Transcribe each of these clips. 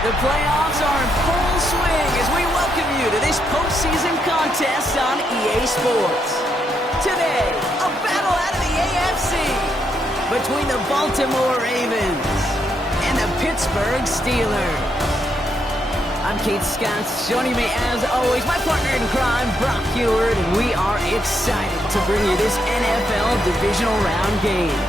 The playoffs are in full swing as we welcome you to this postseason contest on EA Sports. Today, a battle out of the AFC between the Baltimore Ravens and the Pittsburgh Steelers. I'm Kate Scott, joining me as always, my partner in crime, Brock Heward, and we are excited to bring you this NFL Divisional Round game.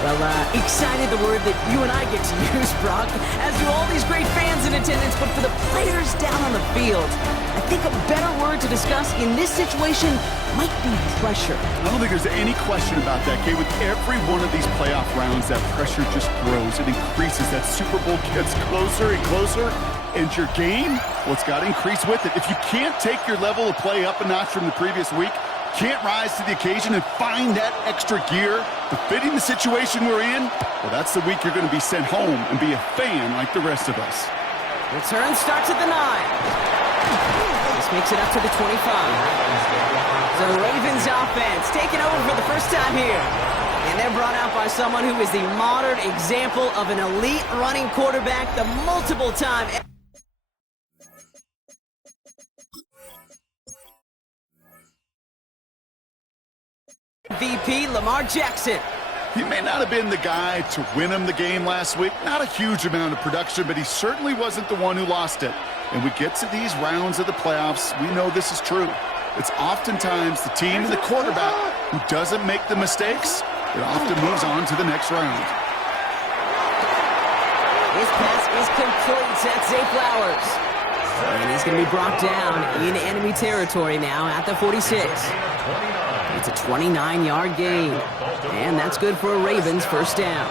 Well, excited, the word that you and I get to use, Brock, as do all these great fans in attendance, but for the players down on the field, I think a better word to discuss in this situation might be pressure. I don't think there's any question about that, Kate. With every one of these playoff rounds, that pressure just grows. It increases. That Super Bowl gets closer and closer. And your game, well, it's got to increase with it. If you can't take your level of play up a notch from the previous week, can't rise to the occasion and find that extra gear befitting the situation we're in, well, that's the week you're going to be sent home and be a fan like the rest of us. Return starts at the 9. This makes it up to the 25. So Ravens offense taking over for the first time here. And they're brought out by someone who is the modern example of an elite running quarterback, the multiple-time MVP Lamar Jackson. He may not have been the guy to win him the game last week. Not a huge amount of production, but he certainly wasn't the one who lost it. And we get to these rounds of the playoffs, we know this is true. It's oftentimes the team and the quarterback who doesn't make the mistakes that often moves on to the next round. His pass is complete. That's Zay Flowers. And he's going to be brought down in enemy territory now at the 46. It's a 29-yard gain, and that's good for a Ravens first down.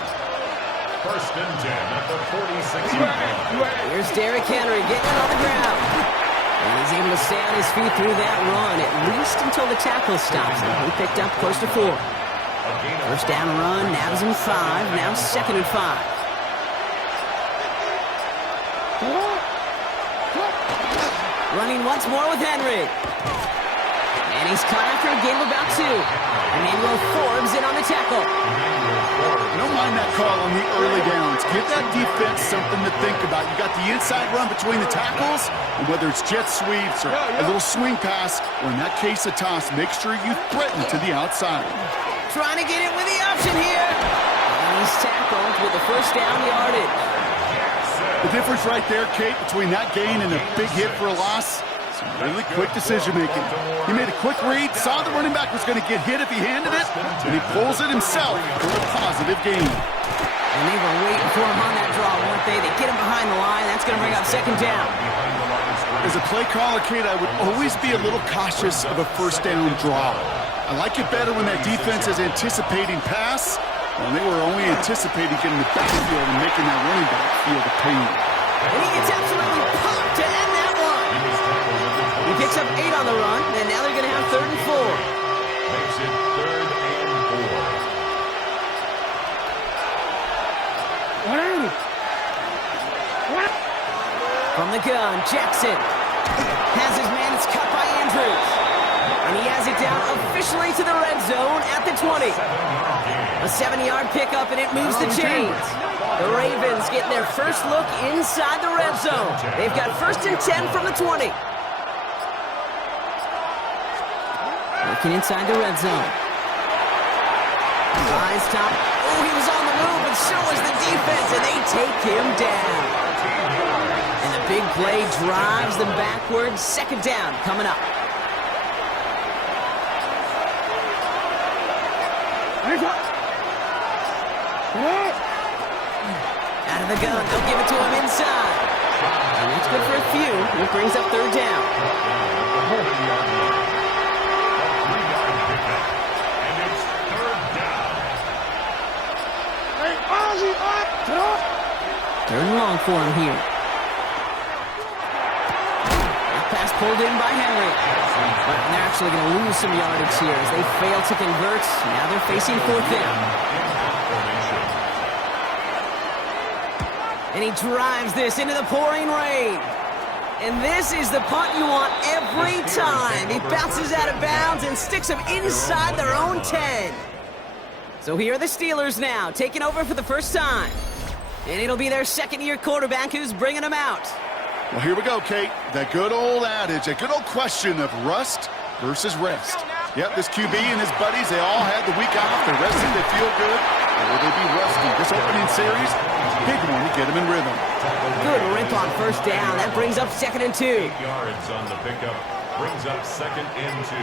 First and 10 at the 46. Here's Derrick Henry getting it on the ground. And he's able to stay on his feet through that run, at least until the tackle stops him. He picked up close to 4. First down run, nabs him 5, now 2nd and 5. Running once more with Henry. And he's caught after a gain of about 2. Emmanuel Forbes in on the tackle. I don't mind that call on the early downs. Give that defense something to think about. You got the inside run between the tackles, and whether it's jet sweeps or a little swing pass, or in that case a toss, make sure you threaten to the outside. Trying to get it with the option here. And he's tackled with the first down yardage. The difference right there, Kate, between that gain and a big hit for a loss, some really quick decision-making. He made a quick read, saw the running back was going to get hit if he handed it, and he pulls it himself for a positive gain. And they were waiting for him on that draw, weren't they? They get him behind the line. That's going to bring up 2nd down. As a play caller, Kate, I would always be a little cautious of a first down draw. I like it better when that defense is anticipating pass, and they were only anticipating getting the backfield and making that running back feel the pain. And he gets absolutely pumped to end that one. He picks up 8 on the run, and now they're going to have 3rd and 4. Makes it 3rd and 4. From the gun, Jackson has his man. It's cut by Andrews. And he has it down officially to the red zone at the 20. A 7-yard pickup, and it moves the chains. The Ravens getting their first look inside the red zone. They've got 1st and 10 from the 20. Looking inside the red zone. Eyes top. Oh, he was on the move, and so was the defense, and they take him down. And the big play drives them backwards. 2nd down coming up. Out of the gun, they'll give it to him inside. And that's good for a few. It brings up 3rd down. Third and long for him here. That pass pulled in by Henry. But they're actually going to lose some yardage here as they fail to convert. Now they're facing 4th down. And he drives this into the pouring rain. And this is the punt you want every time. He bounces out of bounds and sticks him inside their own 10. So here are the Steelers now, taking over for the first time. And it'll be their second-year quarterback who's bringing them out. Well, here we go, Kate. That good old adage, that good old question of rust versus rest. Yep, this QB and his buddies, they all had the week off. They're resting, they feel good. Or will they be rusty? This opening series, big one to get them in rhythm. Good rip on first down. That brings up 2nd and 2. 8 yards on the pickup. Brings up 2nd and 2.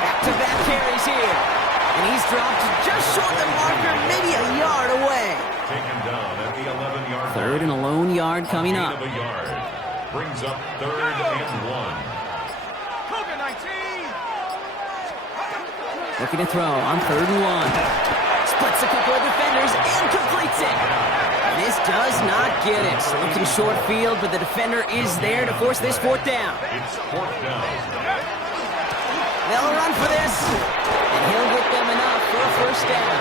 Back-to-back carries here. And he's dropped just short of the marker, maybe a yard away. Taken down at the 11-yard line. 3rd and a lone yard coming up. A yard. Brings up 3rd and 1. Looking to throw on 3rd and 1. Splits a couple of defenders and completes it. This does not get it. Looking short field, but the defender is there to force this 4th down. It's 4th down. They'll run for this, and he'll get them enough for a 1st down.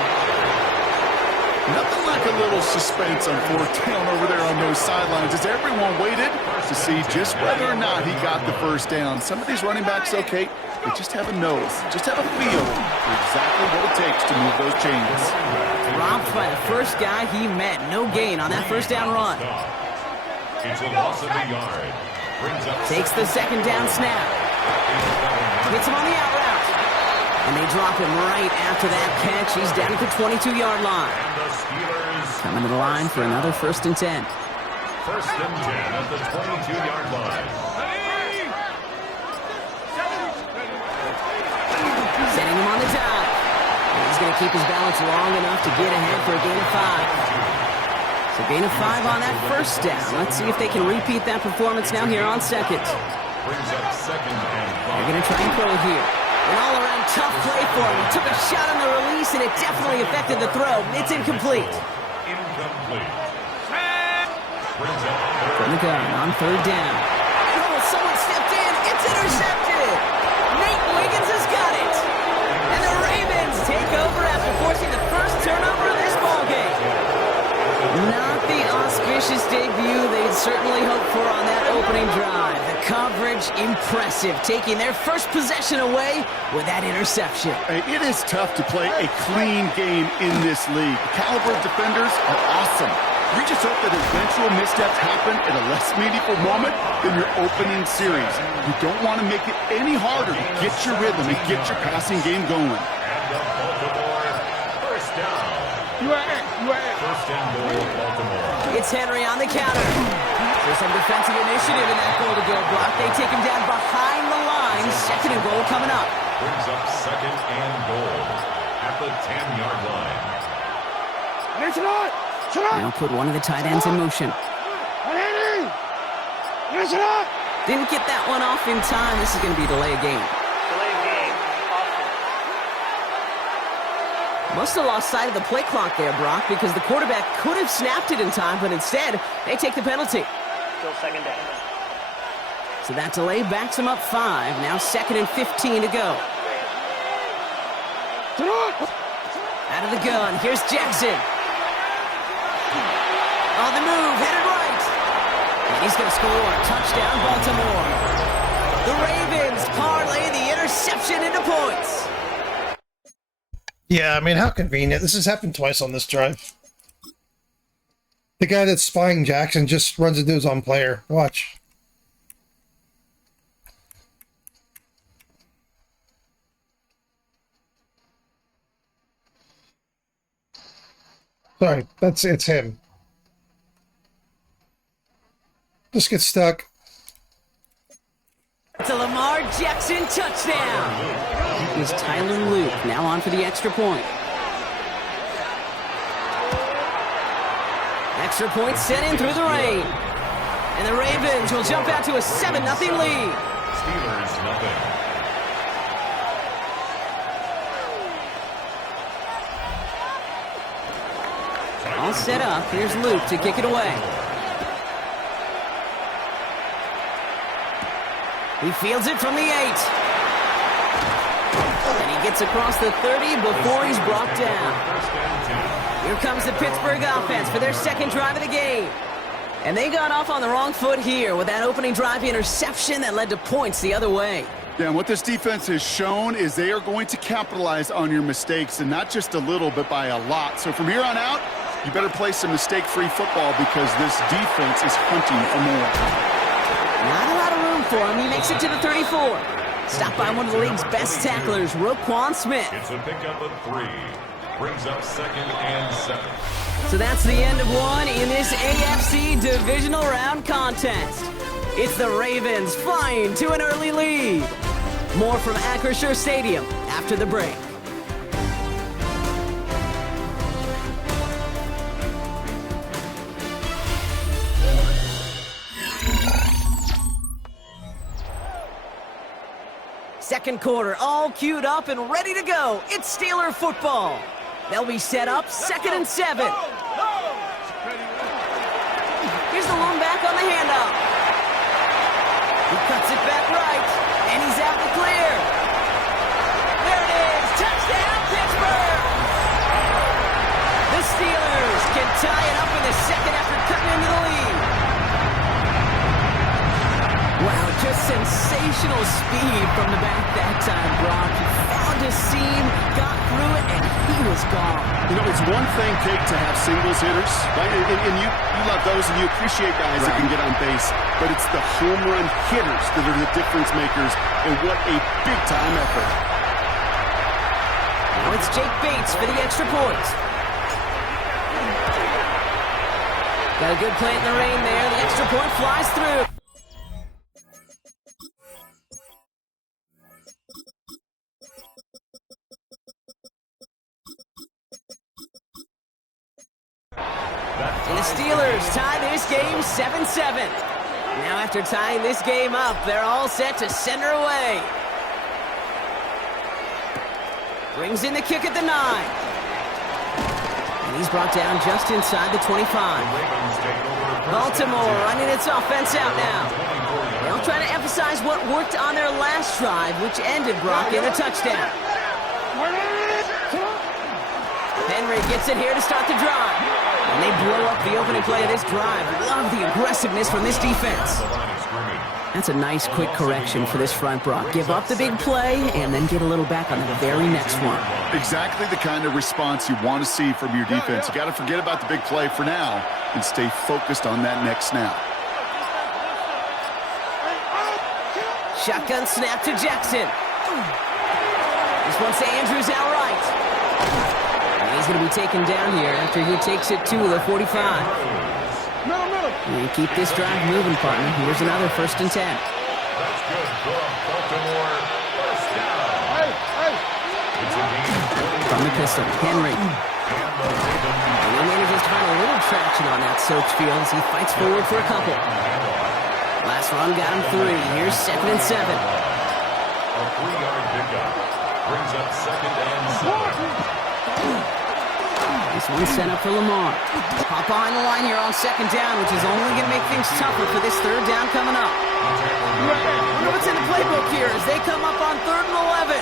Nothing like a little suspense on 4th down over there on those sidelines as everyone waited to see just whether or not he got the 1st down. Some of these running backs, okay, they just have a nose, just have a feel for exactly what it takes to move those chains. Dropped by the first guy he met. No gain on that 1st down run. It's a loss of a yard. Brings up Takes the 2nd down snap. Hits him on the out route. And they drop him right after that catch. He's down at the 22-yard line. Coming to the line for another 1st and 10. 1st and 10 at the 22-yard line. Setting him on the dive. He's going to keep his balance long enough to get ahead for a gain of 5. So gain of 5 on that 1st down. Let's see if they can repeat that performance now here on 2nd. Brings up 2nd and 5. They're going to try and throw here. An all-around tough play for him. He took a shot on the release, and it definitely affected the throw. It's incomplete. Incomplete. Brings up From the gun on 3rd down. Oh, someone stepped in. It's intercepted. Nate Wiggins has got it. And the Ravens take over after forcing the first turnover of this ballgame. Not the auspicious debut they'd certainly hoped for on that opening drive. The coverage, impressive, taking their first possession away with that interception. It is tough to play a clean game in this league. The caliber of defenders are awesome. We just hope that eventual missteps happen at a less meaningful moment than your opening series. You don't want to make it any harder to get your rhythm and get your passing game going. and up Baltimore. 1st down. 1st and goal, Baltimore. It's Henry on the counter. There's some defensive initiative in that goal-to-go block. They take him down behind the line. 2nd and goal coming up. Brings up 2nd and goal at the 10-yard line. Now put one of the tight ends in motion. Didn't get that one off in time. This is going to be a delay of game. Must have lost sight of the play clock there, Brock, because the quarterback could have snapped it in time, but instead, they take the penalty. Still 2nd down. So that delay backs them up 5. Now 2nd and 15 to go. Out of the gun. Here's Jackson. On the move, headed right. And he's going to score. Touchdown, Baltimore. The Ravens parlay the interception into points. Yeah, I mean, how convenient. This has happened twice on this drive. The guy that's spying Jackson just runs into his own player. Watch. Sorry, it's him. Just get stuck. It's a Lamar Jackson touchdown. Here's Tyler Luke now on for the extra point. Extra point set in through the rain. And the Ravens will jump out to a 7-0 lead. Steelers, nothing. All set up. Here's Luke to kick it away. He fields it from the 8. And he gets across the 30 before he's brought down. Here comes the Pittsburgh offense for their second drive of the game. And they got off on the wrong foot here with that opening drive interception that led to points the other way. Yeah, and what this defense has shown is they are going to capitalize on your mistakes, and not just a little, but by a lot. So from here on out, you better play some mistake-free football because this defense is hunting for more. Not a lot of room for him. He makes it to the 34. Stopped by one of the league's best tacklers, Roquan Smith. It's a pickup of 3. Brings up 2nd and 7. So that's the end of one in this AFC Divisional Round contest. It's the Ravens flying to an early lead. More from Acrisure Stadium after the break. Second quarter, all queued up and ready to go. It's Steeler football. They'll be set up 2nd and 7. Here's the lone back on the handoff. He cuts it back right, and he's out to clear. There it is, touchdown Pittsburgh! The Steelers can tie it up in the second after cutting into the lead. Wow, just sensational speed from the back that time, Brock. Found a seam, got through it, and he was gone. You know, it's one thing, Kate, to have singles hitters, right? And you love those, and you appreciate guys that can get on base. But it's the home run hitters that are the difference makers, and what a big-time effort. Now it's Jake Bates for the extra point. Got a good play in the rain there. The extra point flies through. And the Steelers tie this game 7-7. Now after tying this game up, they're all set to send her away. Brings in the kick at the 9. And he's brought down just inside the 25. Baltimore running its offense out now. They'll try to emphasize what worked on their last drive, which ended, Brock, in a touchdown. Henry gets it here to start the drive. And they blow up the opening play of this drive. Love the aggressiveness from this defense. That's a nice, quick correction for this front, Brock. Give up the big play and then get a little back on the very next one. Exactly the kind of response you want to see from your defense. You got to forget about the big play for now and stay focused on that next snap. Shotgun snap to Jackson. This one's to Andrews outright. He's going to be taken down here after he takes it to the 45. And keep this drive moving, partner. Here's another 1st and 10. That's good for Baltimore. First down. From the pistol, Henry. And he manages to find a little traction on that search field as he fights forward for a couple. Last run got him 3. Here's 2nd and 7. A 3-yard pickup. Brings up 2nd and 7. This one's set up for Lamar. Hop behind the line here on 2nd down, which is only going to make things tougher for this 3rd down coming up. Wonder what's in the playbook here as they come up on 3rd and 11.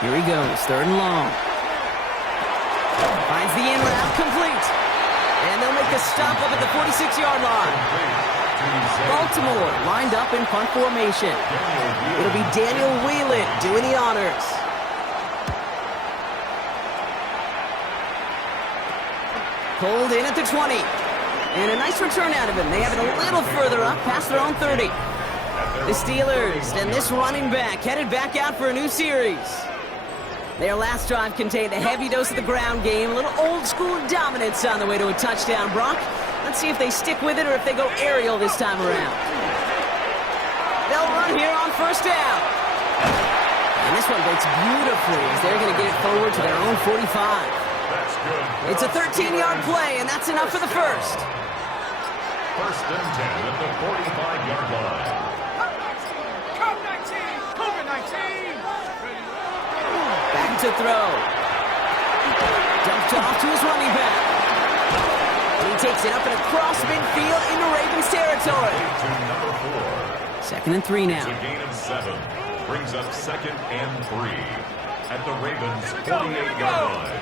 Here he goes, 3rd and long. Finds the in route complete. And they'll make the stop up at the 46-yard line. Baltimore lined up in punt formation. It'll be Daniel Whelan doing the honors. Pulled in at the 20. And a nice return out of him. They have it a little further up past their own 30. The Steelers and this running back headed back out for a new series. Their last drive contained a heavy dose of the ground game, a little old-school dominance on the way to a touchdown. Brock, let's see if they stick with it or if they go aerial this time around. They'll run here on 1st down. And this one breaks beautifully as they're going to get it forward to their own 45. It's a 13-yard play, and that's enough for the 1st. 1st and 10 at the 45-yard line. Back to throw. Dumped off to his running back. And he takes it up and across midfield into Ravens territory. 2nd and 3 now. It's a gain of 7. Brings up 2nd and 3 at the Ravens 48-yard line.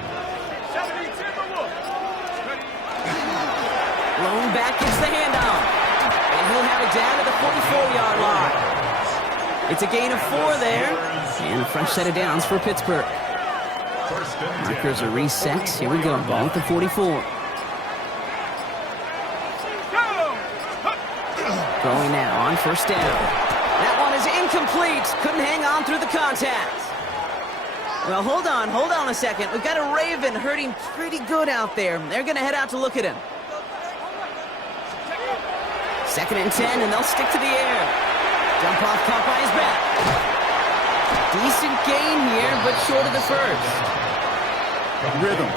Lone back gets the handoff. And he'll have it down to the 44-yard line. It's a gain of 4 there. And a fresh set of downs for Pittsburgh. Markers are reset. Here we go. Ball at the 44. Throwing now on first down. That one is incomplete. Couldn't hang on through the contact. Well, hold on a second. We've got a Raven hurting pretty good out there. They're going to head out to look at him. 2nd and 10, and they'll stick to the air. Jump off caught by his back. Decent gain here, but short of the first. Rhythm.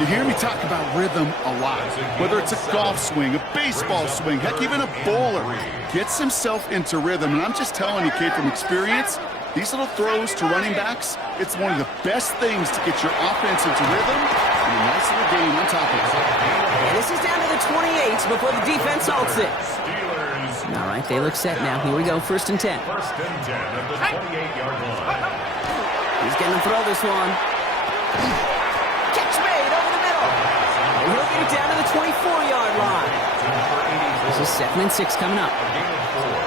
You hear me talk about rhythm a lot. Whether it's a golf swing, a baseball swing, heck, even a bowler gets himself into rhythm. And I'm just telling you, kid, from experience, these little throws to running backs, it's one of the best things to get your offense into rhythm and a nice little game on top of it. And this is down to the 28 before the defense halts it. All right, they look set now. Here we go, 1st and 10. 1st and 10 at the 28-yard line. He's going to throw this one. Catch made over the middle. And he'll get it down to the 24-yard line. This is 2nd and 6 coming up. A gain of 4.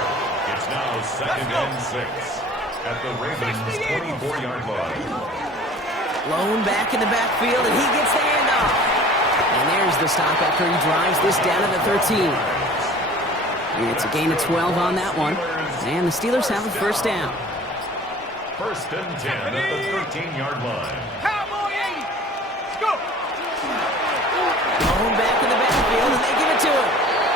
It's now 2nd and 6 at the Ravens' 24-yard line. Blown back in the backfield, and he gets the handoff. And there's the stop after he drives this down to the 13. And it's a gain of 12 on that one. And the Steelers have a first down. 1st and 10 at the 13-yard line. Cowboy 80. Go. Blown back in the backfield, and they give it to him.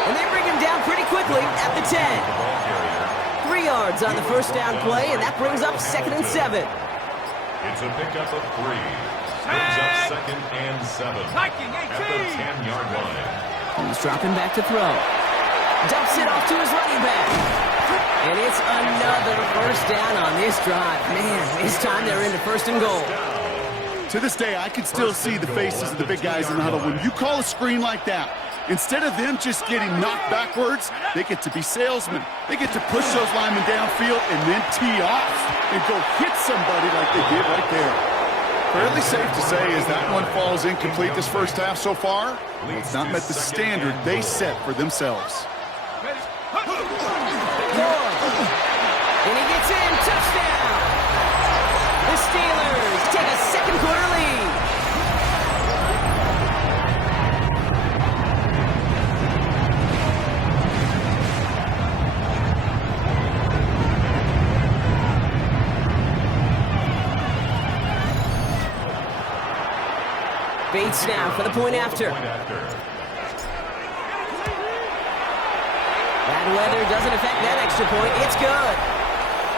And they bring him down pretty quickly at the 10. The ball carrier. 3 yards on the first down play, and that brings up 2nd and 7. It's a pickup of 3. Brings up 2nd and 7 at the 10-yard line. He's dropping back to throw. Dumps it off to his running back. And it's another first down on this drive. Man, this time they're into 1st and goal. To this day, I can still see the faces of the big guys in the huddle. When you call a screen like that, instead of them just getting knocked backwards, they get to be salesmen. They get to push those linemen downfield and then tee off and go hit somebody like they did right there. Fairly safe to say as that one falls incomplete this first half so far, it's not met the standard they set for themselves. And he gets in, touchdown! The Steelers take a second quarter lead. Bates now for the point after. Bad weather doesn't affect that extra point. It's good.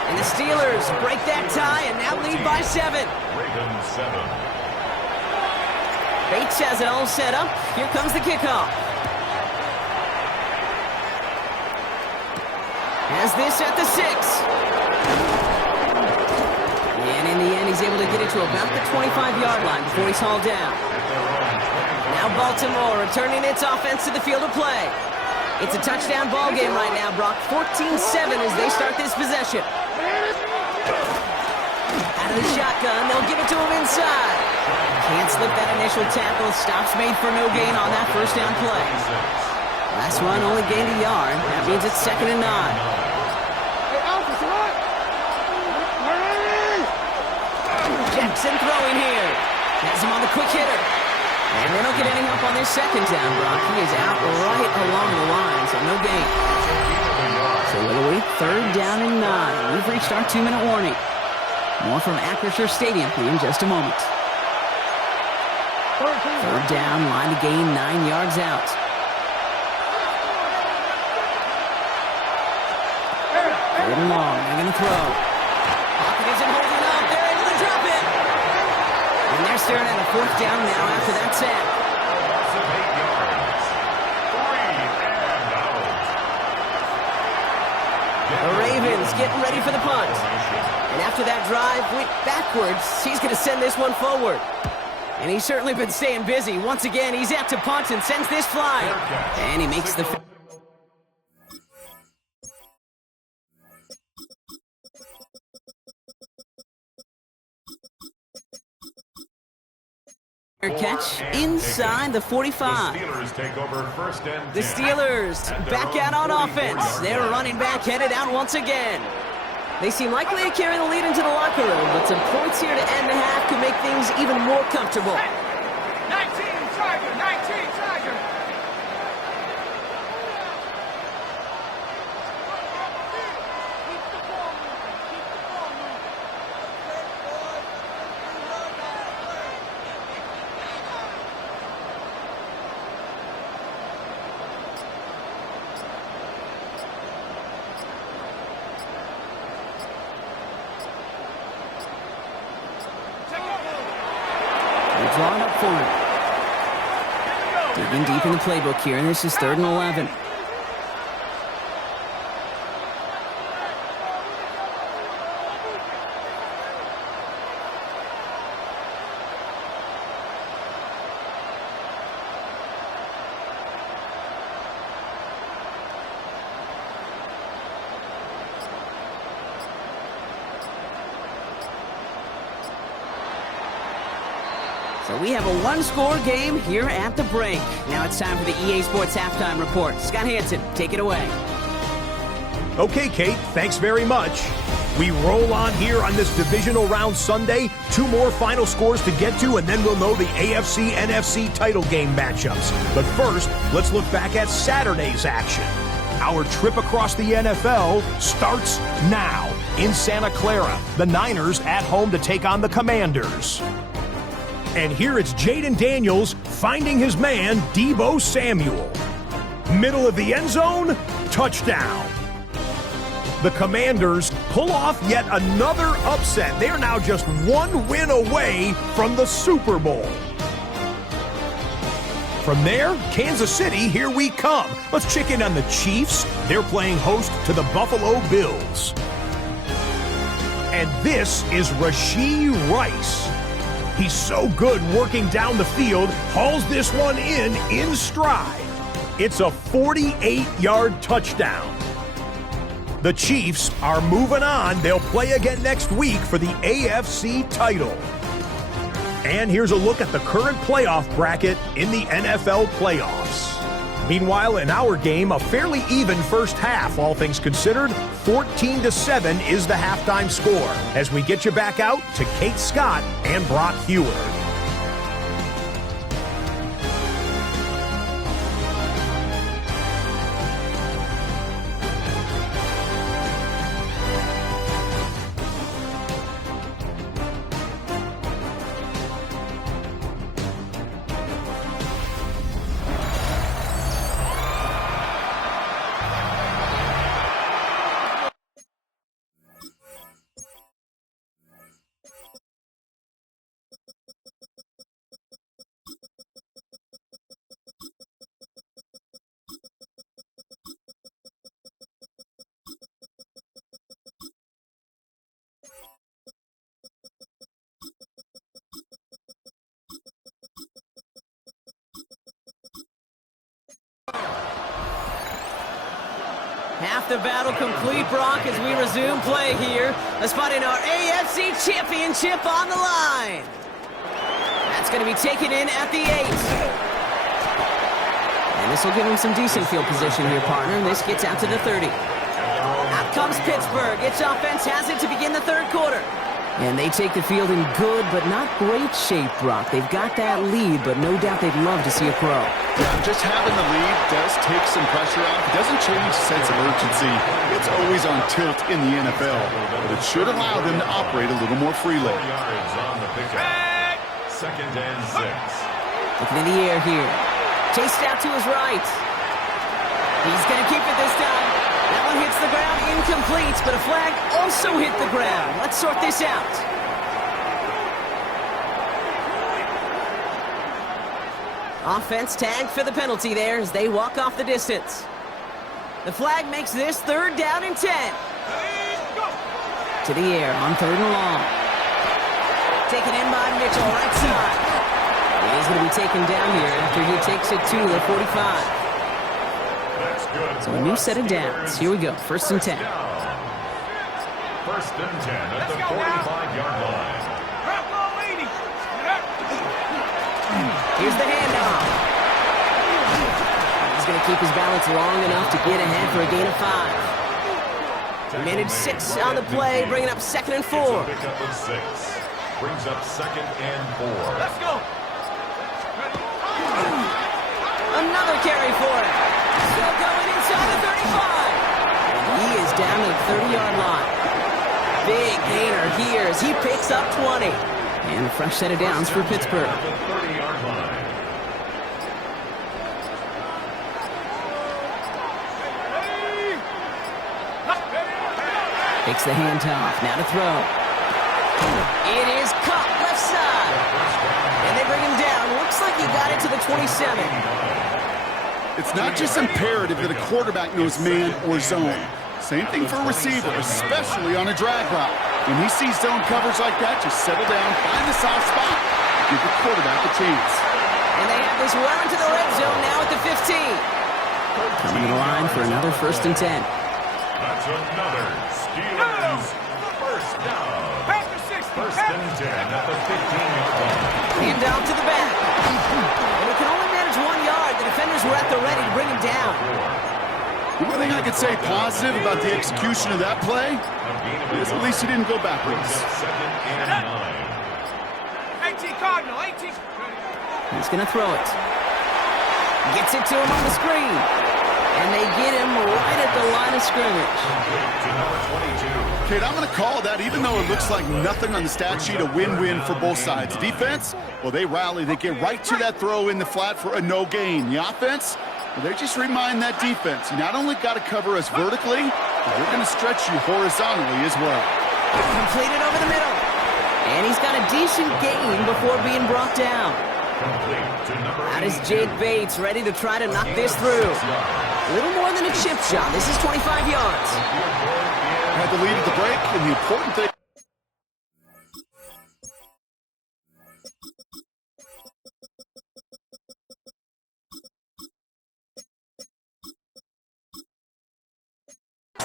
And the Steelers break that tie and now lead by 7. Ravens 7. Bates has it all set up. Here comes the kickoff. Has this at the 6. And in the end, he's able to get it to about the 25-yard line before he's hauled down. Now Baltimore returning its offense to the field of play. It's a touchdown ball game right now, Brock. 14-7 as they start this possession. Out of the shotgun, they'll give it to him inside. Can't slip that initial tackle. Stops made for no gain on that first down play. Last run only gained a yard. That means it's 2nd and 9. Jackson throwing here. Has him on the quick hitter. And they don't get any help on this second down, Brock. He is out right along the line, so no gain. So little wait, 3rd down and 9. We've reached our 2-minute warning. More from Acrisure Stadium in just a moment. 3rd down, line to gain 9 yards out. Third and long, they're going to throw. Pocket isn't holding up, they're able to drop it. And they're staring at a 4th down now after that sack. Loss of 8 yards. 3 and out. The Ravens getting ready for the punt. And after that drive went backwards, he's going to send this one forward. And he's certainly been staying busy. Once again, he's out to punt and sends this flying. And he makes the... Catch inside the 45. The Steelers take over first and 10. The Steelers back out on offense. Their running back headed out once again. They seem likely to carry the lead into the locker room, but some points here to end the half could make things even more comfortable. 19 Tiger, 19 Tiger. Drawn up for it. Digging deep in the playbook here, and this is 3rd and 11. So we have a one-score game here at the break. Now it's time for the EA Sports Halftime Report. Scott Hansen, take it away. Okay, Kate, thanks very much. We roll on here on this divisional round Sunday. 2 more final scores to get to, and then we'll know the AFC-NFC title game matchups. But first, let's look back at Saturday's action. Our trip across the NFL starts now. In Santa Clara, the Niners at home to take on the Commanders. And here it's Jaden Daniels finding his man, Deebo Samuel. Middle of the end zone, touchdown. The Commanders pull off yet another upset. They're now just 1 win away from the Super Bowl. From there, Kansas City, here we come. Let's check in on the Chiefs. They're playing host to the Buffalo Bills. And this is Rashee Rice. He's so good working down the field, hauls this one in stride. It's a 48-yard touchdown. The Chiefs are moving on. They'll play again next week for the AFC title. And here's a look at the current playoff bracket in the NFL playoffs. Meanwhile, in our game, a fairly even first half, all things considered. 14-7 is the halftime score. As we get you back out to Kate Scott and Brock Heward. Half the battle complete, Brock, as we resume play here. Let's find in our AFC Championship on the line. That's going to be taken in at the 8. And this will give him some decent field position here, partner. And this gets out to the 30. Out comes Pittsburgh. Its offense has it to begin the 3rd quarter. And they take the field in good but not great shape, Brock. They've got that lead, but no doubt they'd love to see it grow. Yeah, just having the lead does take some pressure off. It doesn't change the sense of urgency. It's always on tilt in the NFL, but it should allow them to operate a little more freely. 4 yards on the pickup. 2nd and 6. Looking in the air here. Chased out to his right. He's going to keep it this time. That one hits the ground, incomplete, but a flag also hit the ground. Let's sort this out. Offense tagged for the penalty there as they walk off the distance. The flag makes this 3rd down and 10. To the air on 3rd and long. Taken in by Mitchell, right side. And he's going to be taken down here after he takes it to the 45. So a new set of downs. Here we go. 1st and 10. 1st and 10 at the 45-yard line. Here's the handoff. He's going to keep his balance long enough to get ahead for a gain of 5. He managed 6 on the play, bringing up 2nd and 4. It's a pickup of 6. Brings up 2nd and 4. Let's go. Another carry for him. Still going inside the 35. And he is down to the 30-yard line. Big gainer here as he picks up 20. And a fresh set of downs for Pittsburgh. At the 30-yard line. Takes the handoff. Now to throw. It is caught left side. And they bring him down. Looks like he got it to the 27. It's not just imperative that a quarterback knows man or zone. Same thing for a receiver, especially on a drag route. When he sees zone coverage like that, just settle down, find the soft spot, give the quarterback a chance. And they have this well into the red zone now at the 15. Coming to the line for another 1st and 10. That's another Steelers first down. First and 10 at the 15-yard line. And down to the back. And he can only manage 1 yard. The defenders were at the ready to bring him down. The one thing I could say positive about the execution of that play is at least he didn't go backwards. 2nd and 9. 18 Cardinal, 18. He's going to throw it. Gets it to him on the screen. And they get him right at the line of scrimmage. To number 22. Kate, I'm going to call that, even though it looks like nothing on the stat sheet, a win-win for both sides. Defense, well, they rally. They get right to that throw in the flat for a no gain. The offense, well, they just remind that defense, you not only got to cover us vertically, but we're going to stretch you horizontally as well. Completed over the middle. And he's got a decent gain before being brought down. Out is Jake Bates, ready to try to knock this through. A little more than a chip shot. This is 25 yards. Had the lead at the break, and the important thing...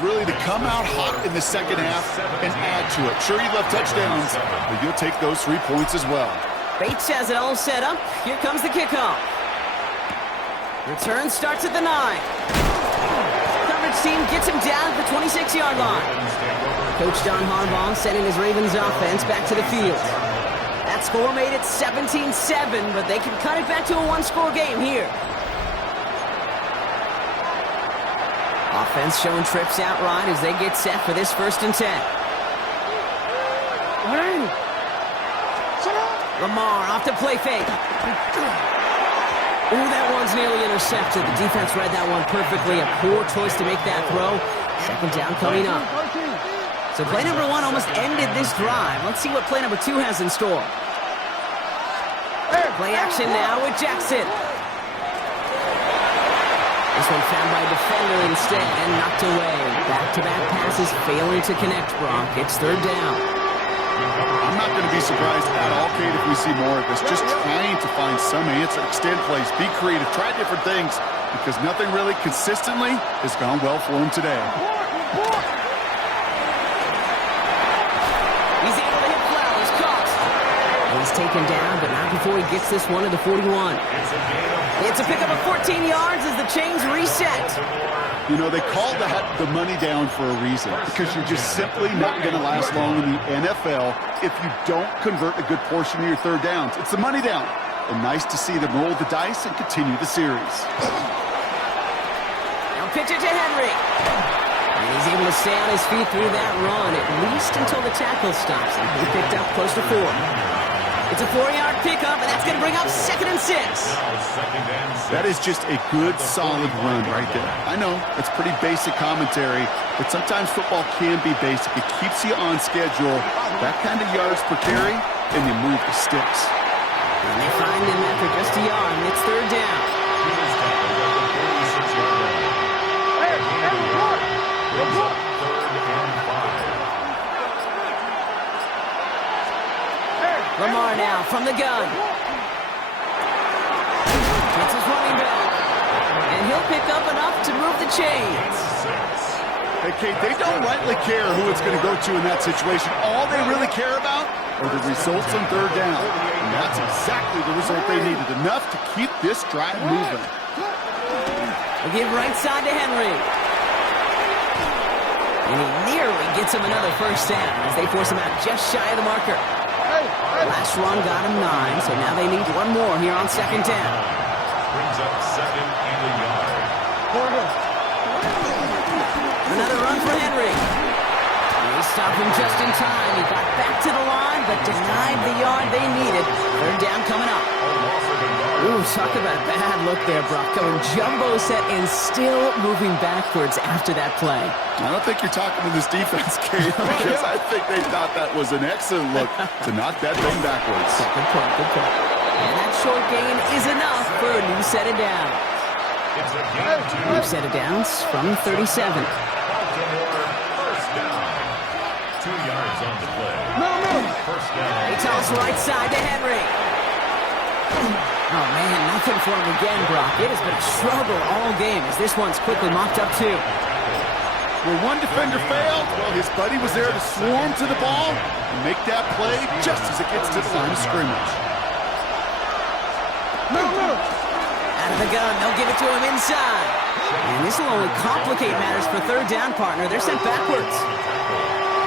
really to come out hot in the second half and add to it. Sure, you love touchdowns, but you'll take those 3 points as well. Bates has it all set up. Here comes the kickoff. Return starts at the 9. Coverage team gets him down at the 26-yard line. Coach Don Harbaugh sending his Ravens offense back to the field. That score made it 17-7, but they can cut it back to a 1-score game here. Offense showing trips out right as they get set for this 1st and 10. Lamar off to play fake. Ooh, that one's nearly intercepted. The defense read that one perfectly. A poor choice to make that throw. 2nd down coming up. So play number 1 almost ended this drive. Let's see what play number 2 has in store. Play action now with Jackson. This one found by a defender instead and knocked away. Back-to-back passes failing to connect, Brock. It's 3rd down. I'm not going to be surprised at all, Kate, if we see more of this. Just trying to find some answer, extend plays, be creative, try different things, because nothing really consistently has gone well for him today. He's able to hit Flowers, caught. He's taken down, but not before he gets this one to the 41. It's a pickup of 14 yards as the chains reset. You know, they call that the money down for a reason, because you're just simply not going to last long in the NFL if you don't convert a good portion of your 3rd downs. It's the money down. And nice to see them roll the dice and continue the series. Now pitch it to Henry. And he's able to stay on his feet through that run, at least until the tackle stops him. He picked up close to 4. It's a 4-yard pickup, and that's going to bring up 2nd and 6. That is just a good, solid run right there. I know, it's pretty basic commentary, but sometimes football can be basic. It keeps you on schedule. That kind of yards per carry, and you move the sticks. And they find him after just a yard, and it's 3rd down. Lamar now from the gun. Gets his running back. And he'll pick up enough to move the chains. Hey, Kate, they don't rightly care who it's going to go to in that situation. All they really care about or the results on third down. And that's exactly the result they needed, enough to keep this drive moving. They give right side to Henry. And he nearly gets him another first down as they force him out just shy of the marker. Last run got him 9, so now they need one more here on second down. Brings up second and a yard. Another run for Henry. And they stop him just in time. He got back to the line, but denied the yard they needed. Third down coming up. Ooh, talk about a bad look there, Brock. Going jumbo set and still moving backwards after that play. I don't think you're talking to this defense, Kate, because I think they thought that was an excellent look to knock that thing backwards. Good point, good point. And that short gain is enough for a new set of downs. It's a game to New set of downs from 37. Baltimore. First down. 2 yards on the play. First down. He toss right side to Henry. Oh, man, nothing for him again, Brock. It has been a struggle all game as this one's quickly mopped up, too. Where one defender failed, well, his buddy was there to swarm to the ball and make that play just as it gets to the line of scrimmage. Out of the gun, they'll give it to him inside. And this will only complicate matters for third down, partner. They're sent backwards.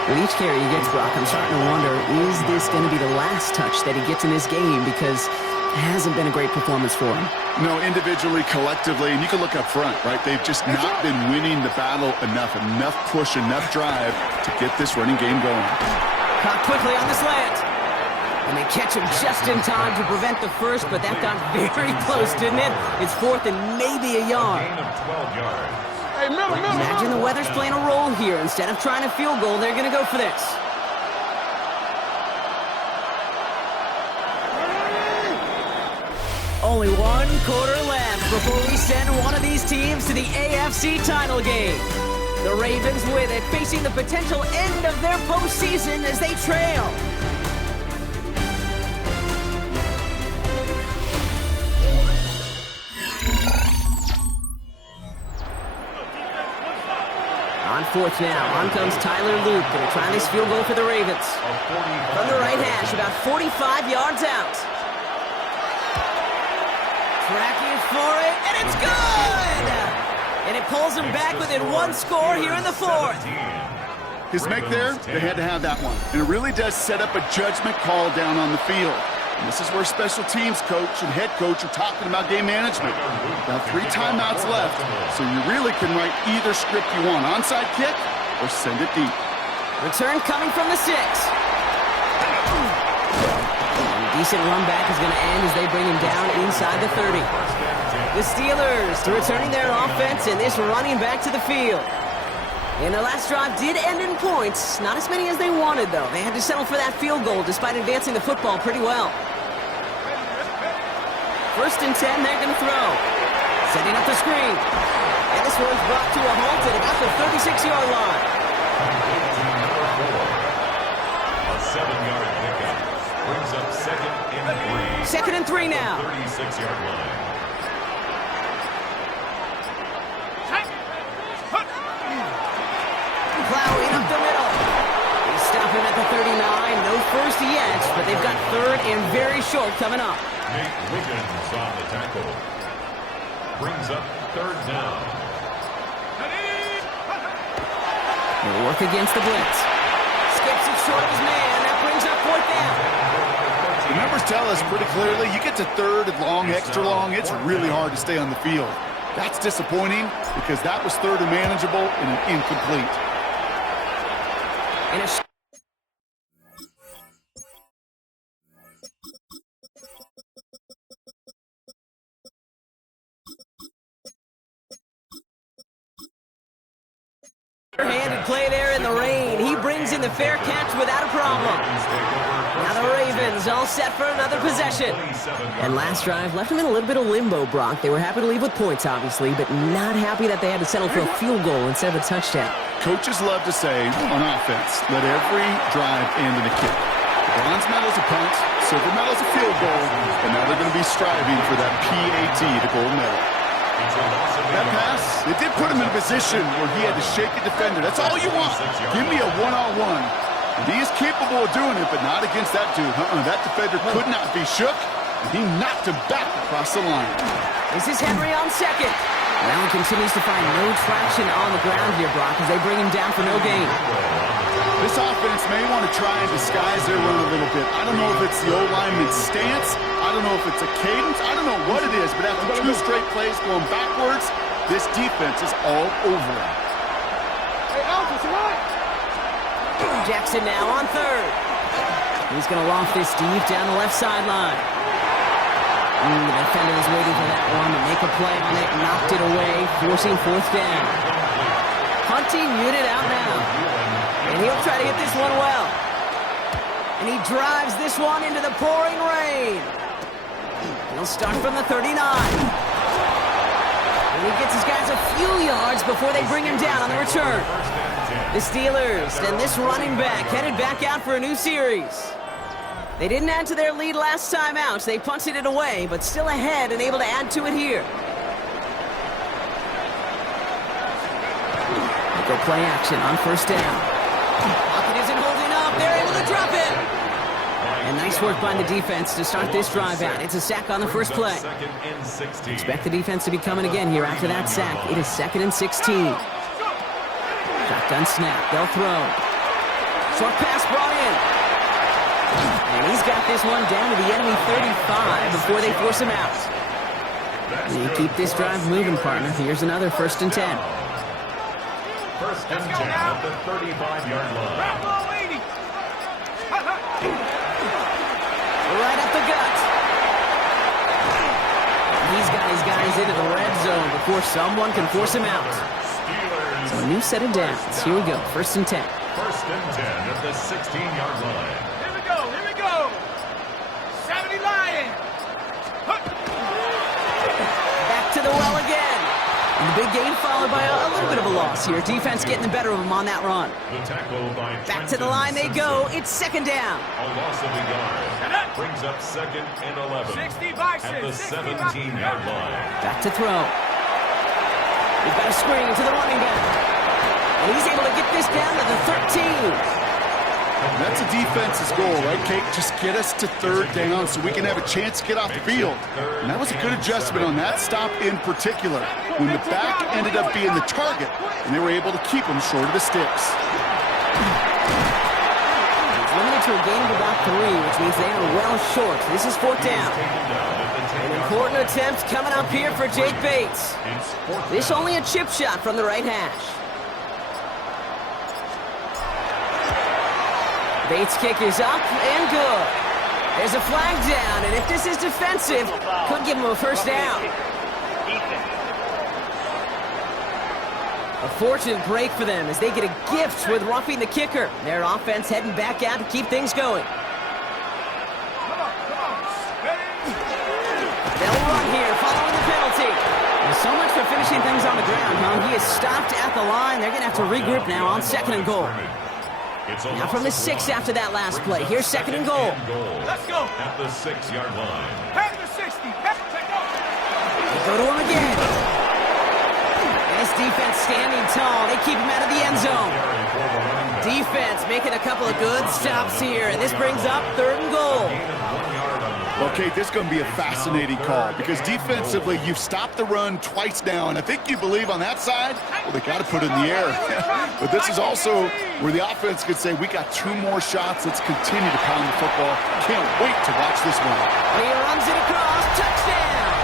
With each carry he gets, Brock, I'm starting to wonder, is this going to be the last touch that he gets in this game? Because it hasn't been a great performance for him. No, individually, collectively, and you can look up front, right? They've just not been winning the battle enough push, enough drive to get this running game going. Caught quickly on the slant. And they catch him just in time to prevent the first, but that got very close, didn't it? It's fourth and maybe a yard. Gain of 12 yards. Imagine the weather's playing a role here. Instead of trying a field goal, they're going to go for this. Only 1 quarter left before we send one of these teams to the AFC title game. The Ravens with it, facing the potential end of their postseason as they trail. On fourth now, on comes Tyler Luke, going to try this field goal for the Ravens. From the right hash, about 45 yards out. Tracking for it, and it's good! And it pulls him back within 1 score here in the fourth. His make there, they had to have that one. And it really does set up a judgment call down on the field. And this is where special teams coach and head coach are talking about game management. Now 3 timeouts left, so you really can write either script you want. Onside kick or send it deep. Return coming from the 6. Decent run back is going to end as they bring him down inside the 30. The Steelers returning their offense and this running back to the field. And the last drive did end in points. Not as many as they wanted, though. They had to settle for that field goal despite advancing the football pretty well. First and 10, they're going to throw. Setting up the screen. And this one's brought to a halt at about the 36-yard line. A 7-yard pickup. Brings up second and 3. Second and 3 now. 36-yard line. Plowing up the middle. They stop him at the 39. No first yet, but they've got third and very short coming up. Nate Wiggins on the tackle. Brings up third down. They'll work against the blitz. Skips it short of his man. That brings up fourth down. The numbers tell us pretty clearly, you get to third and long, extra long, it's really hard to stay on the field. That's disappointing because that was third and manageable and an incomplete. In a handed play there in the rain. He brings in the fair catch without a problem. Now the Ravens all set for another possession. And last drive left them in a little bit of limbo, Brock. They were happy to leave with points, obviously, but not happy that they had to settle for a field goal instead of a touchdown. Coaches love to say, on offense, let every drive end in a kick. The bronze medal's a punt, silver medal's a field goal, and now they're going to be striving for that PAT, the gold medal. That pass, it did put him in a position where he had to shake a defender. That's all you want. Give me a one-on-one. And he is capable of doing it, but not against that dude. That defender could not be shook, and he knocked him back across the line. This is Henry on second. Allen continues to find no traction on the ground here, Brock, as they bring him down for no gain. This offense may want to try and disguise their run a little bit. I don't know if it's the O-lineman's stance. I don't know if it's a cadence. I don't know what it is, but after 2 straight plays going backwards, this defense is all over it. Hey, Alpha's right. Jackson now on third. He's going to loft this deep down the left sideline. The defender was waiting for that one to make a play on it, knocked it away, forcing fourth down. Hunting muted out now. And he'll try to hit this one well. And he drives this one into the pouring rain. He'll start from the 39. And he gets his guys a few yards before they bring him down on the return. The Steelers and this running back headed back out for a new series. They didn't add to their lead last time out. They punted it away, but still ahead and able to add to it here. Go play action on first down. Pocket isn't holding up. They're able to drop it. And nice work by the defense to start this drive out. It's a sack on the first play. Expect the defense to be coming again here after that sack. It is 2nd and 16. Shotgun snap. They'll throw. Short pass brought in. And he's got this one down to the enemy 35 before they force him out. And you keep this drive moving, partner. Here's another 1st and 10. 1st and 10 at the 35-yard line. Right up the gut. He's got his guys into the red zone before someone can force him out. So a new set of downs. Here we go. 1st and 10. 1st and 10 at the 16-yard line. Here we go, here we go. 70 Lions. Back to the well again. And the big gain followed by a little bit of a loss here. Defense getting the better of them on that run. The tackle by Back to the line they go. It's 2nd down. A loss of a yard. Brings up 2nd and 11. 60 boxes. At the 17-yard line. Back to throw. We've got a screen to the running back. And he's able to get this down to the 13. That's a defense's goal, right, Kate? Just get us to 3rd down so we can have a chance to get off the field. And that was a good adjustment on that stop in particular, when the back ended up being the target, and they were able to keep him short of the sticks. It's limited to a gain of about 3, which means they are well short. This is 4th down. An important attempt coming up here for Jake Bates. This only a chip shot from the right hash. Bates' kick is up and good. There's a flag down, and if this is defensive, could give him a 1st down. A fortunate break for them as they get a gift with roughing the kicker. Their offense heading back out to keep things going. They'll run here following the penalty. And so much for finishing things on the ground, huh? He is stopped at the line. They're going to have to regroup now on 2nd and goal. Now from the 6 after that last play. Here's 2nd and goal. Let's go. At the 6-yard line. Head to 60. They go to him again. This defense standing tall. They keep him out of the end zone. Defense making a couple of good stops here. And this brings up 3rd and goal. Okay, this is going to be a fascinating call because defensively, you've stopped the run twice now, and I think you believe on that side, well, they got to put it in the air. But this is also where the offense could say, we got 2 more shots. Let's continue to pound the football. Can't wait to watch this one. He runs it across. Touchdown!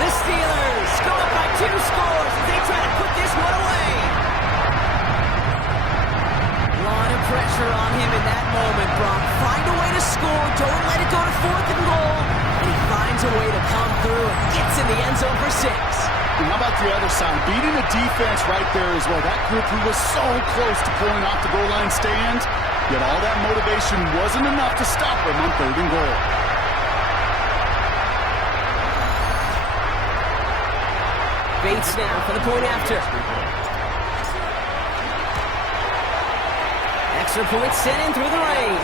The Steelers go up by 2 scores as they try to put this one away. A lot of pressure on him in that moment, Brock. Find a way to score. Don't let it go to 4th and goal. And he finds a way to come through and gets in the end zone for 6. And how about the other side? Beating the defense right there as well. That group who was so close to pulling off the goal line stand, yet all that motivation wasn't enough to stop them on 3rd and goal. Bates now for the point after. Extra point sent in through the rain.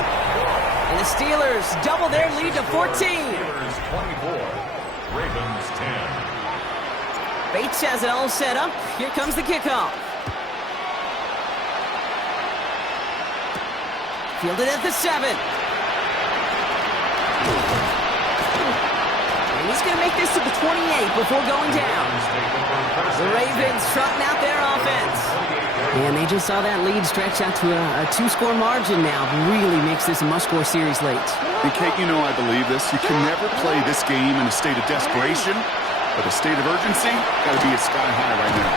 And the Steelers double their lead to 14. Steelers 24, Ravens 10. Bates has it all set up. Here comes the kickoff. Fielded at the 7. And he's going to make this to the 28 before going down. The Ravens trotting out their offense. And they just saw that lead stretch out to a 2-score margin now. Really makes this a must-score series late. And Kate, you know I believe this. You can never play this game in a state of desperation, but a state of urgency got to be at sky high right now.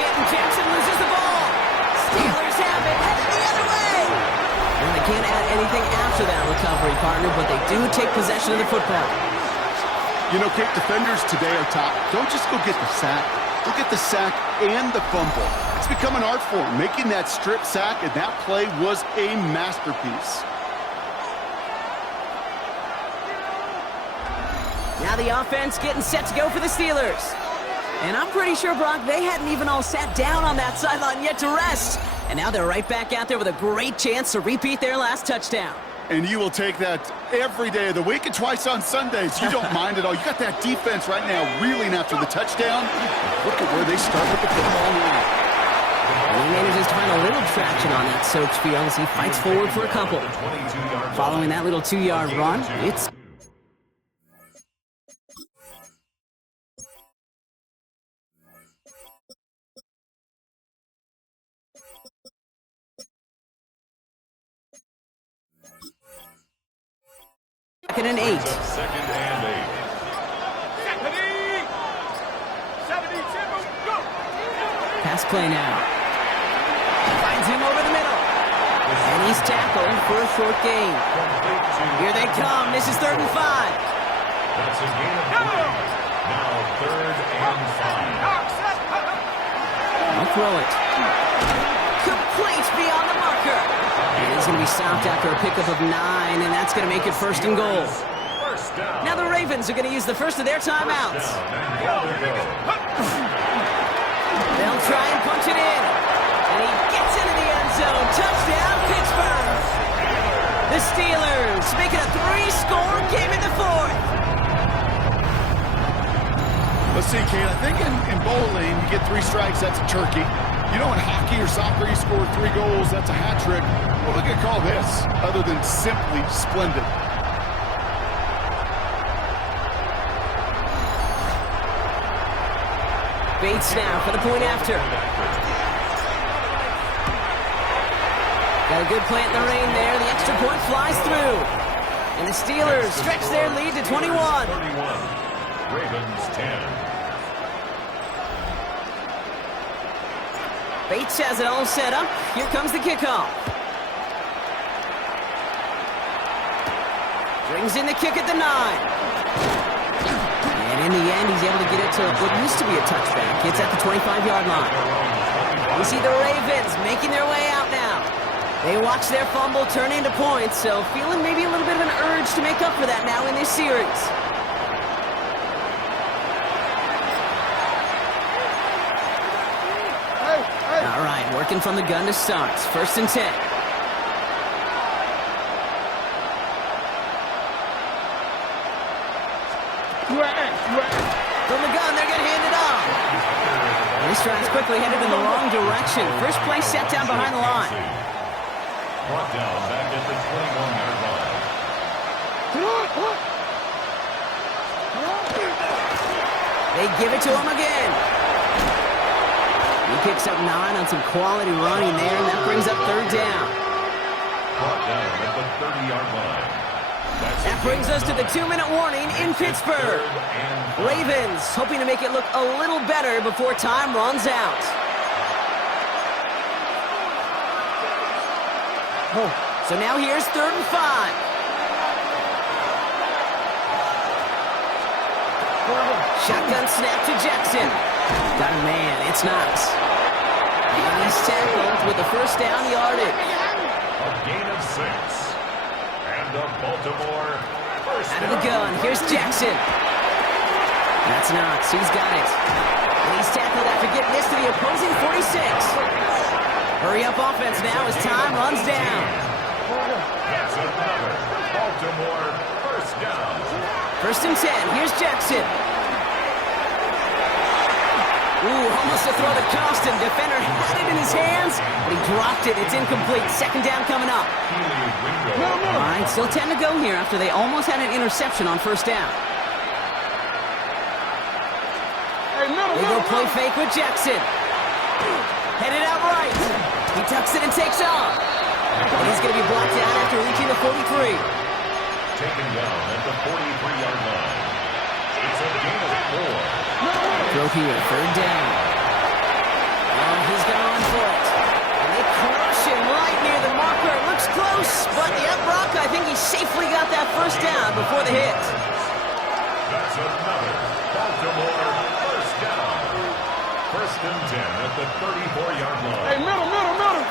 Hit and Jackson loses the ball. Steelers have it, headed the other way. And they can't add anything after that recovery, partner, but they do take possession of the football. You know, Kate, defenders today are top. Don't just go get the sack. Go get the sack and the fumble. It's become an art form, making that strip sack, and that play was a masterpiece. Now the offense getting set to go for the Steelers. And I'm pretty sure, Brock, they hadn't even all sat down on that sideline yet to rest. And now they're right back out there with a great chance to repeat their last touchdown. And you will take that every day of the week and twice on Sundays. You don't mind at all. You got that defense right now reeling after the touchdown. Look at where they start with the football now. And he manages to find a little traction on that soaked field as he fights forward for a couple. Following that little 2-yard run, it's... Second and 8. Second and 8. 70, go! Pass play now. Finds him over the middle. And he's tackled for a short gain. Here they come. This is 3rd and 5. That's a gain of 3. Now 3rd and 5. I'll throw it. Complete beyond the marker. And he's going to be stopped after a pickup of 9, and that's going to make it 1st and goal. First down. Now the Ravens are going to use the first of their timeouts. They'll try and punch it in. And he gets into the end zone. Touchdown, Pittsburgh. The Steelers make it a 3-score game in the 4th. Let's see, Kate. I think in bowling, you get 3 strikes, that's a turkey. You know, in hockey or soccer, you score 3 goals, that's a hat trick. What are we going to call this other than simply splendid? Bates now for the point after. Got a good plant in the rain there. The extra point flies through. And the Steelers stretch their lead to 21. 31. Ravens 10. Bates has it all set up. Here comes the kickoff. Brings in the kick at the 9. And in the end, he's able to get it to what used to be a touchback. It's at the 25-yard line. We see the Ravens making their way out now. They watch their fumble turn into points, so feeling maybe a little bit of an urge to make up for that now in this series. All right, working from the gun to start. 1st and 10. From the gun, they're going to hand it off. This drive's quickly headed in the wrong direction. First play set down behind the line. Brought down back at the 21-yard line. They give it to him again. He picks up 9 on some quality running there, and that brings up 3rd down. Brought down at the 30-yard line. That brings us to the 2-minute warning in Pittsburgh. Ravens hoping to make it look a little better before time runs out. So now here's 3rd and 5. Shotgun snap to Jackson. Got a man, it's Knox. And he's tackled with the 1st down yardage. A gain of 6. And the Baltimore first Out of the gun, here's Jackson. That's Knox, he's got it. And he's tackled after getting this to the opposing 46. Hurry up offense now as time runs down. That's another Baltimore first down. 1st and 10, here's Jackson. Ooh, almost a throw that cost him. Defender had it in his hands, but he dropped it. It's incomplete. Second down coming up. All right, still 10 to go here after they almost had an interception on first down. They go play fake with Jackson. Headed out right. He tucks it and takes off. And he's going to be blocked out after reaching the 43. Taken down at the 43-yard line. It's a gain of 4. Throw here, third down. Oh, he's going to run for it. And they crush him right near the marker. It looks close, but the Brock, I think he safely got that first down before the hit. That's another Baltimore first down. First and 10 at the 34-yard line. Hey, middle.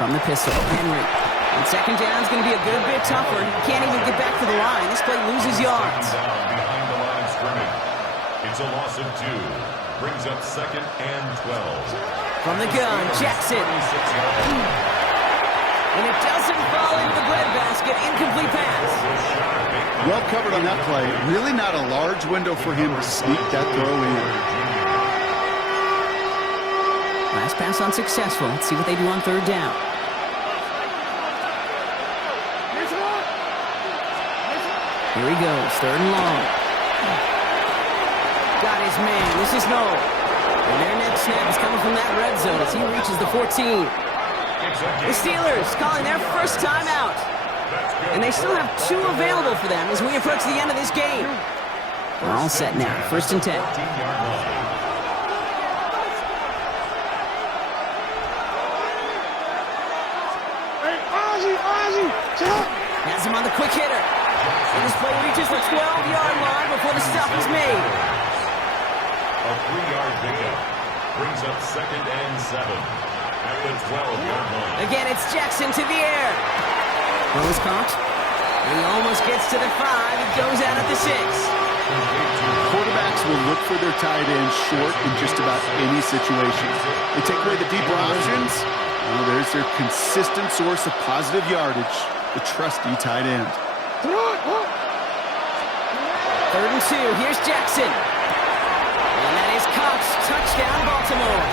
From the pistol, Henry. And second down is going to be a good bit tougher. He can't even get back to the line. This play loses yards. Down behind the line of scrimmage. It's a loss of 2. Brings up second and 12. From the gun, Jackson. And it doesn't fall into the breadbasket. Incomplete pass. Well covered on that play. Really not a large window for him to sneak that throw in. Last pass unsuccessful. Let's see what they do on third down. Here he goes, third and long. Got his man. This is Noel. And their next snap is coming from that red zone as he reaches the 14. The Steelers calling their first time out. And they still have 2 available for them as we approach the end of this game. We're all set now. First and 10. Has him on the quick hitter. And this play reaches the 12-yard line before the stop is made. A 3-yard pickup brings up second and 7 at the 12-yard line. Again, it's Jackson to the air. Throws caught. He almost gets to the 5. He goes out at the 6. Quarterbacks will look for their tight end short in just about any situation. They take away the deeper options. Well, there's their consistent source of positive yardage, the trusty tight end. Third and 2. Here's Jackson. And that is caught. Touchdown, Baltimore.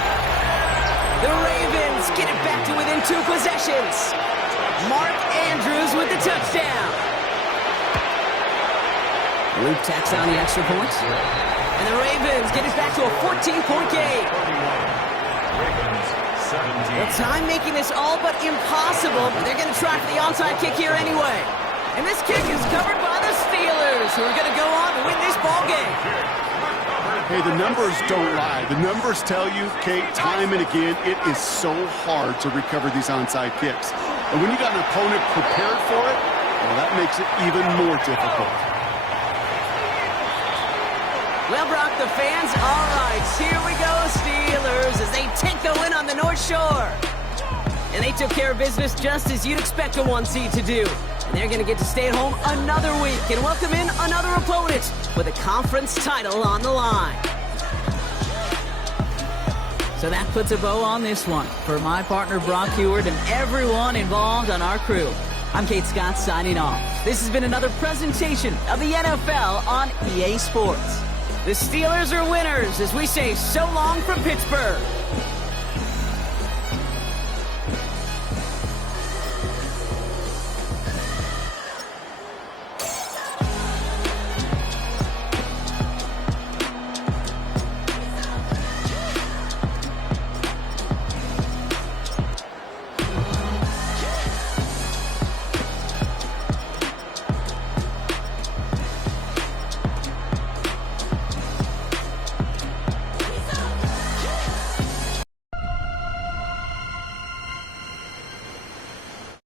The Ravens get it back to within 2 possessions. Mark Andrews with the touchdown. Luke tacks on the extra point. And the Ravens get it back to a 14-point game. Ravens 17. Well, time making this all but impossible, but they're going to try for the onside kick here anyway. And this kick is covered by the Steelers, who are going to go on to win this ball game. Hey, the numbers don't lie. The numbers tell you, Kate, time and again, it is so hard to recover these onside kicks. And when you got an opponent prepared for it, well, that makes it even more difficult. Well, Brock, the fans, all right, here we go, Steelers, as they take the win on the North Shore. And they took care of business just as you'd expect a 1 seed to do. And they're going to get to stay at home another week and welcome in another opponent with a conference title on the line. So that puts a bow on this one. For my partner, Brock Heward, and everyone involved on our crew, I'm Kate Scott signing off. This has been another presentation of the NFL on EA Sports. The Steelers are winners as we say so long from Pittsburgh.